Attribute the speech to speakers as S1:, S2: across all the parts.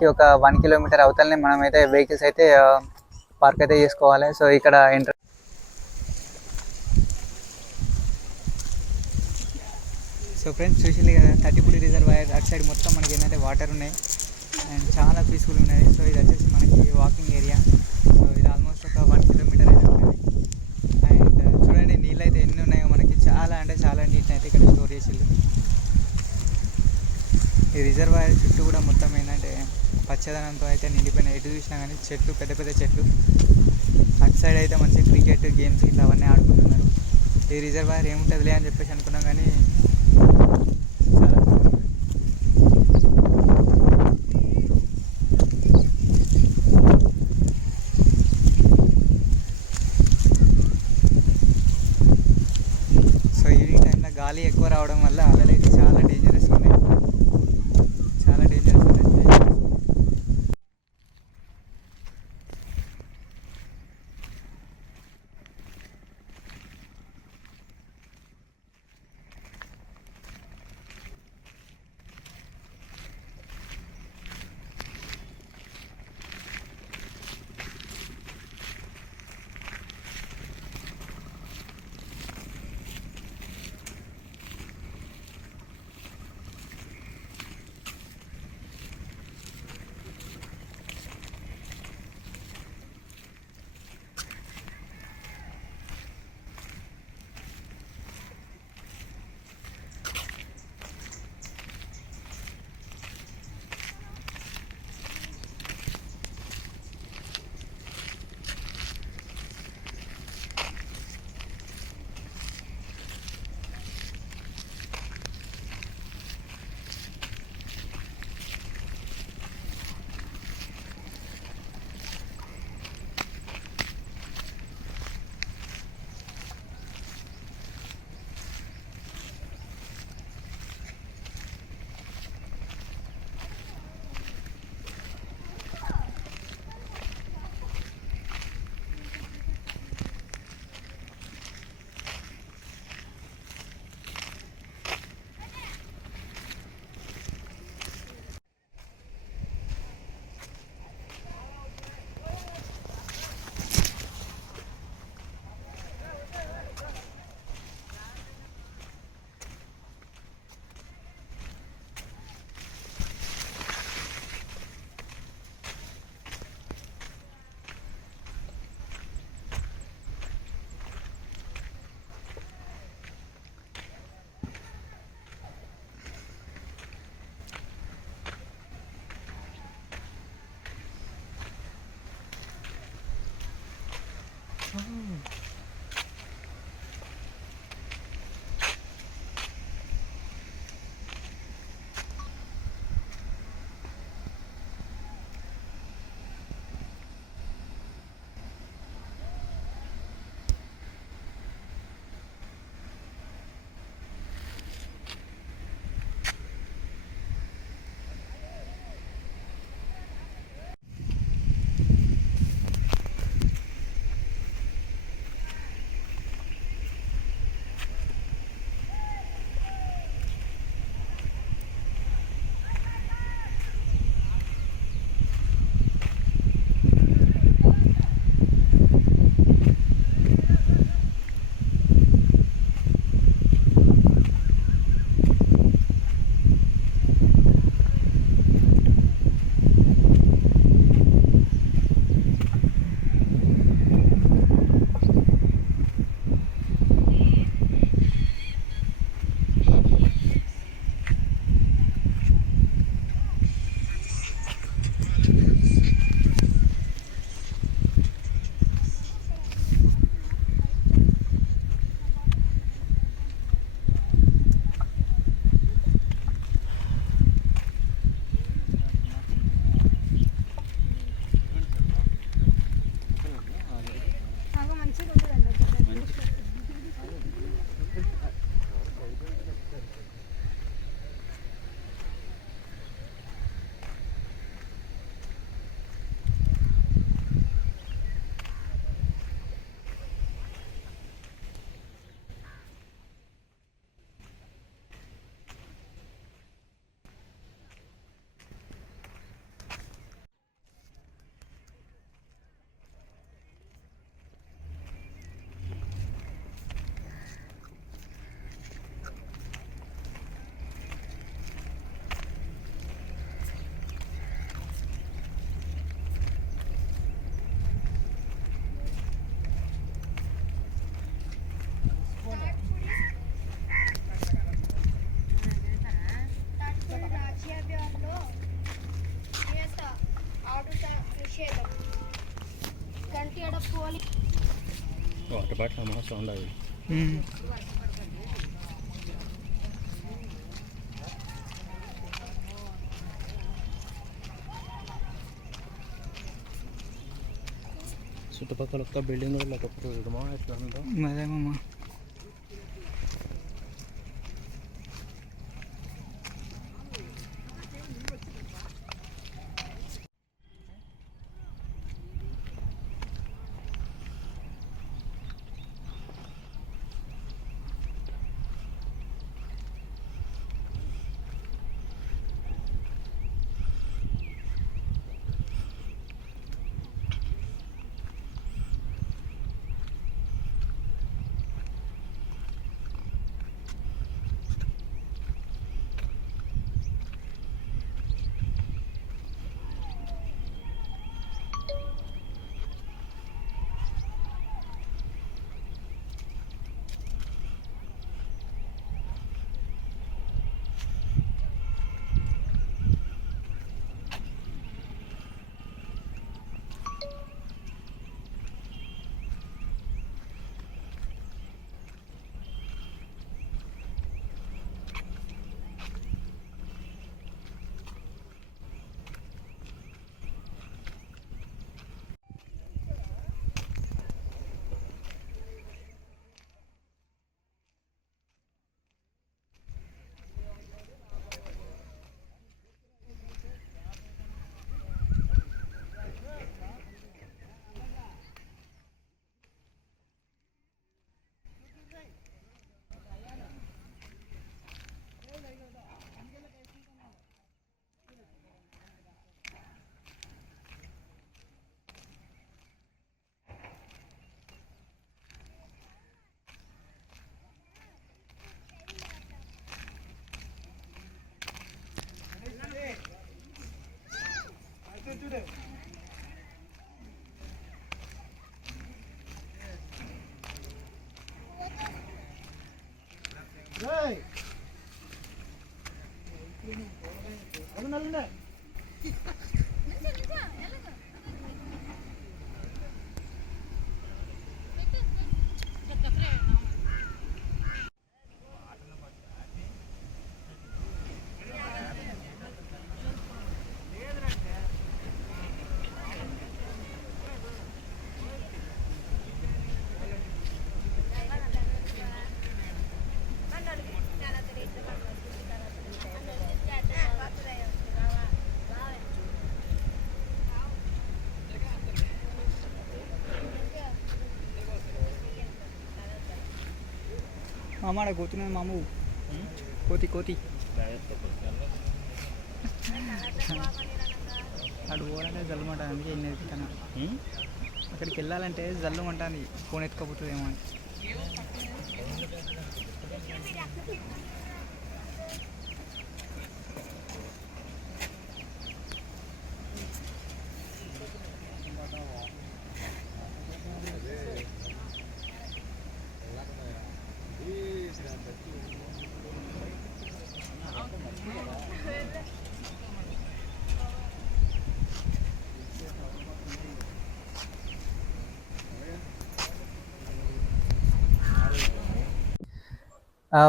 S1: కి ఒక one kilometre అవతలనే మనం అయితే వెహికల్స్ అయితే పార్క్ అయితే చేసుకోవాలి. సో ఇక్కడ ఎంటర్ సో ఫ్రెండ్స్ చూసి కదా థర్టీపూడి రిజర్వాయర్ అటు సైడ్ మొత్తం మనకి ఏంటంటే వాటర్ ఉన్నాయి. అండ్ చాలా పీస్ఫుల్ ఉన్నాయి. సో ఇది వచ్చేసి మనకి వాకింగ్ ఏరియా సో ఇది ఆల్మోస్ట్ ఒక వన్ కిలోమీటర్ అయితే ఉన్నది అండ్ చూడండి నీళ్ళు అయితే ఎన్ని ఉన్నాయో మనకి. చాలా అంటే చాలా నీటిని అయితే ఇక్కడ స్టోర్ చేసింది ఈ రిజర్వాయర్ చుట్టూ కూడా మొత్తం ఏంటంటే పచ్చదనంతో అయితే నిండిపోయిన ఎటు చూసినా కానీ చెట్లు పెద్ద పెద్ద చెట్లు. అటు సైడ్ అయితే మంచి క్రికెట్ గేమ్స్ ఇట్లా అవన్నీ ఆడుకుంటున్నారు. ఈ రిజర్వాయర్ ఏముంటుందిలే అని చెప్పేసి అనుకున్నాం కానీ సో ఈవినింగ్ టైంలో గాలి ఎక్కువ రావడం వల్ల
S2: వాటర్ బాటిల్ అమ్మ సౌండ్ అది
S1: మ్మ్.
S2: చుట్టుపక్కల ఒక్క బిల్డింగ్ కూడా లేకపోతే ఇదమా ఎట్లా ఉందో
S1: అదేమమ్మా మామ ఆడ కూర్చున్నది మాము. కోతి కోతి. అటు పోవాలంటే జల్లుమంట అందుకే ఎన్ని ఎత్తుతాను అక్కడికి వెళ్ళాలంటే జల్లుమంటుంది ఫోన్ ఎత్తుకపోతుందేమో అని.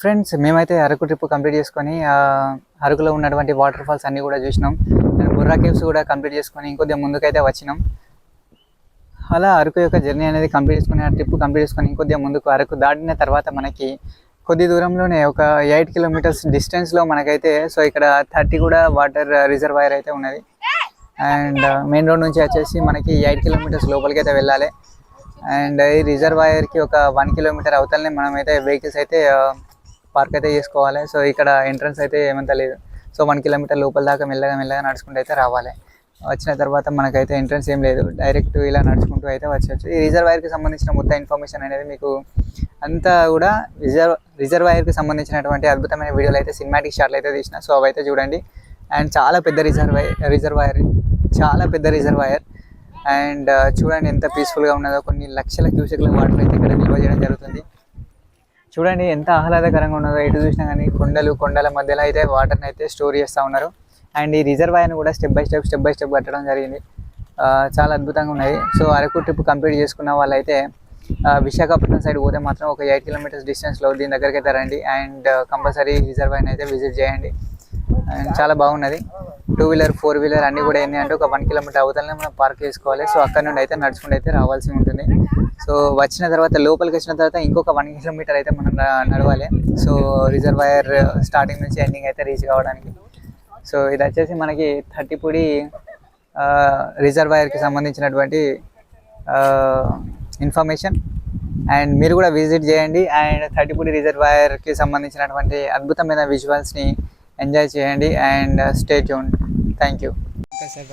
S1: ఫ్రెండ్స్ మేమైతే అరకు ట్రిప్ కంప్లీట్ చేసుకొని అరకులో ఉన్నటువంటి వాటర్ ఫాల్స్ అన్నీ కూడా చూసినాం. బుర్రా కేవ్స్ కూడా కంప్లీట్ చేసుకొని ఇంకొద్దిగా ముందుకైతే వచ్చినాం. అలా అరకు యొక్క జర్నీ అనేది కంప్లీట్ చేసుకుని ఆ ట్రిప్ కంప్లీట్ చేసుకొని ఇంకొద్దిగా ముందుకు అరకు దాటిన తర్వాత మనకి కొద్ది దూరంలోనే ఒక ఎయిట్ కిలోమీటర్స్ డిస్టెన్స్లో మనకైతే సో ఇక్కడ థర్టీ కూడా వాటర్ రిజర్వాయర్ అయితే ఉన్నది. అండ్ మెయిన్ రోడ్ నుంచి వచ్చేసి మనకి ఎయిట్ కిలోమీటర్స్ లోపలికి అయితే వెళ్ళాలి. అండ్ ఈ రిజర్వాయర్కి ఒక వన్ కిలోమీటర్ అవతలనే మనమైతే వెహికల్స్ అయితే పార్క్ అయితే చేసుకోవాలి. సో ఇక్కడ ఎంట్రన్స్ అయితే ఏమంత లేదు. సో వన్ కిలోమీటర్ లోపల దాకా మెల్లగా మెల్లగా నడుచుకుంటూ అయితే రావాలి. వచ్చిన తర్వాత మనకైతే ఎంట్రన్స్ ఏం లేదు. డైరెక్ట్ ఇలా నడుచుకుంటూ అయితే వచ్చేచ్చు ఈ రిజర్వాయర్కి సంబంధించిన మొత్తం ఇన్ఫర్మేషన్ అనేది మీకు అంతా కూడా రిజర్వ్ రిజర్వాయర్కి సంబంధించినటువంటి అద్భుతమైన వీడియోలు అయితే సినిమాటిక్ షాట్లు అయితే తీసిన. సో అవైతే చూడండి. అండ్ చాలా పెద్ద రిజర్వాయర్ రిజర్వాయర్ చాలా పెద్ద రిజర్వాయర్. అండ్ చూడండి ఎంత పీస్ఫుల్గా ఉన్నదో. కొన్ని లక్షల క్యూసెక్ల వాటర్ అయితే ఇక్కడ నిల్వ చేయడం జరుగుతుంది. చూడండి ఎంత ఆహ్లాదకరంగా ఉన్నదో. ఎటు చూసినా కానీ కొండలు కొండల మధ్యలో అయితే వాటర్ని అయితే స్టోర్ చేస్తూ ఉన్నారు. అండ్ ఈ రిజర్వాయర్ని కూడా step by step step by step కట్టడం జరిగింది. చాలా అద్భుతంగా ఉన్నాయి. సో అరకు ట్రిప్ కంప్లీట్ చేసుకున్న వాళ్ళైతే విశాఖపట్నం సైడ్ పోతే మాత్రం ఒక ఎయిట్ కిలోమీటర్స్ డిస్టెన్స్లో దీని దగ్గరికి అయితే రండి. అండ్ కంపల్సరీ రిజర్వాయర్ని అయితే విజిట్ చేయండి. అండ్ చాలా బాగున్నది. టూ వీలర్ ఫోర్ వీలర్ అన్నీ కూడా ఏంటి అంటే ఒక వన్ కిలోమీటర్ అవతలనే మనం పార్క్ చేసుకోవాలి. సో అక్కడ నుండి అయితే నడుచుకుంటూ అయితే రావాల్సి ఉంటుంది. సో వచ్చిన తర్వాత లోపలికి వచ్చిన తర్వాత ఇంకొక వన్ కిలోమీటర్ అయితే మనం నడవాలి. సో రిజర్వాయర్ స్టార్టింగ్ నుంచి ఎండింగ్ అయితే రీచ్ కావడానికి. సో ఇది వచ్చేసి మనకి థర్టీపూడి రిజర్వాయర్కి సంబంధించినటువంటి ఇన్ఫర్మేషన్ అండ్ మీరు కూడా విజిట్ చేయండి. అండ్ థర్టీపూడి రిజర్వాయర్కి సంబంధించినటువంటి అద్భుతమైన విజువల్స్ని ఎంజాయ్ చేయండి. And stay tune thank you okay sir